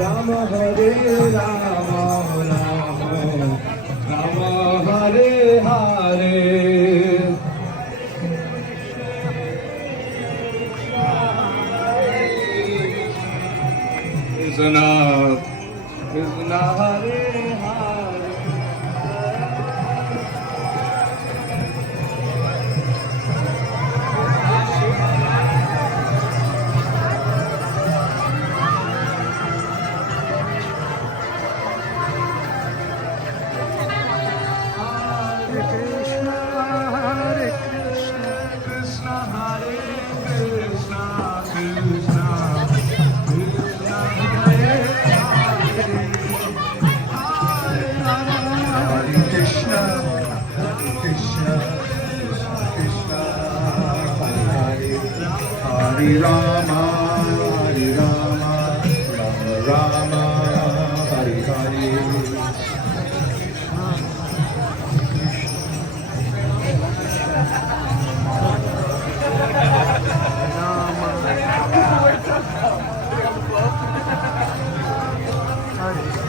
Ram Hare Ram Ram Ram Hare Hare Krishna Krishna Hare Hare Krishna Hare Krishna Krishna Krishna Hare Hare Krishna Krishna Krishna Hare Hare Ram Ram Hare Hare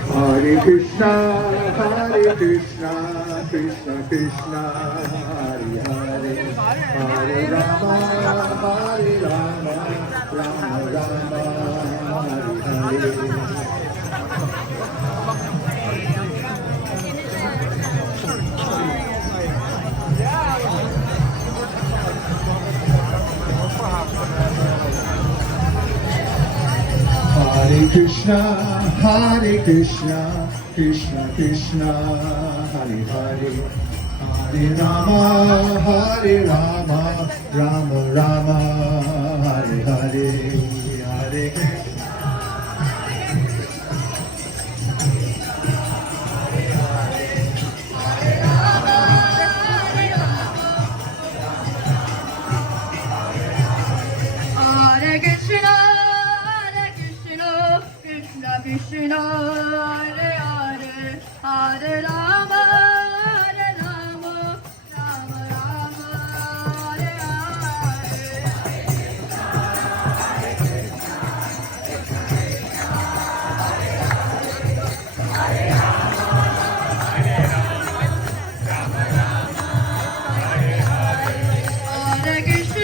Hare Krishna, Krishna Krishna, Hare Hare, Hare Rama, Rama Rama, Hare Hare. Hare Krishna, Krishna Krishna, Hare Hare, Hare Rama, Rama Rama, Hare Hare, Hare Krishna. Hare Krishna, Krishna Krishna, Hare Hare, Hare Rama, Rama Rama, Hare Hare. Hare Krishna.